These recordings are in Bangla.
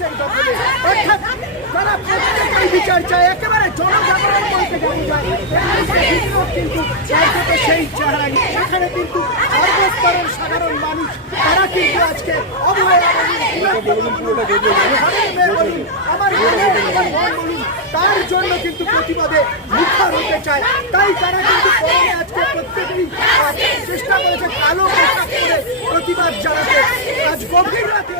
জাস্টিসের দখলে। অর্থাৎ তারা প্রত্যেকেই বিচার চায়, একেবারে জনজাগরণ বলতে বিক্ষোভ কিন্তু রাজ্যতে সেই চেহারাই সেখানে কিন্তু সর্বস্তরের সাধারণ মানুষ, তারা কিন্তু আজকে আমার তার জন্য কিন্তু প্রতিবাদে মুখার হতে চায়। তাই তারা কিন্তু আজকে প্রত্যেকেই চেষ্টা করেছে কালো পোশাক পরে প্রতিবাদ জানাতে। আজ গভীর রাতে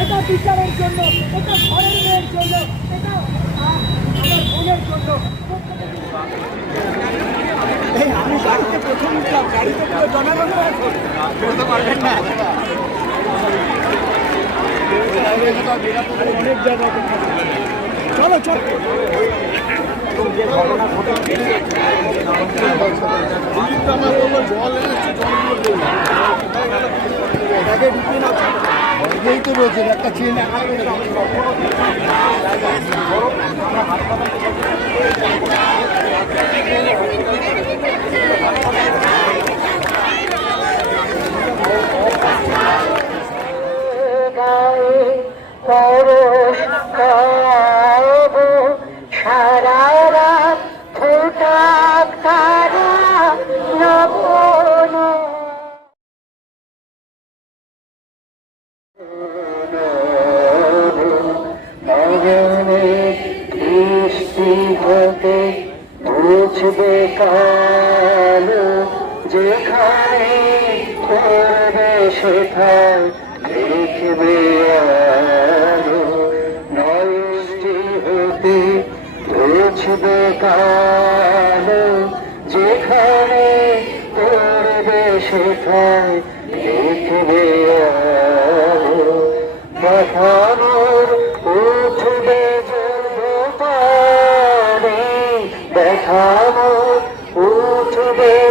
এটা বিচারের জন্য এটা ঘরের জন্য এটা জন্য এই আমি গাড়িতে প্রথম উঠলাম গাড়িতে জনগণ চলো চলো। এই তো রয়েছে একটা চেন হতে বুঝবে যেখানে সেখানে দেখবে আলো। নয়টি হতে বুঝবে কালো দেখবে আলো দেখানোর উঠবে দেখানোর উঠবে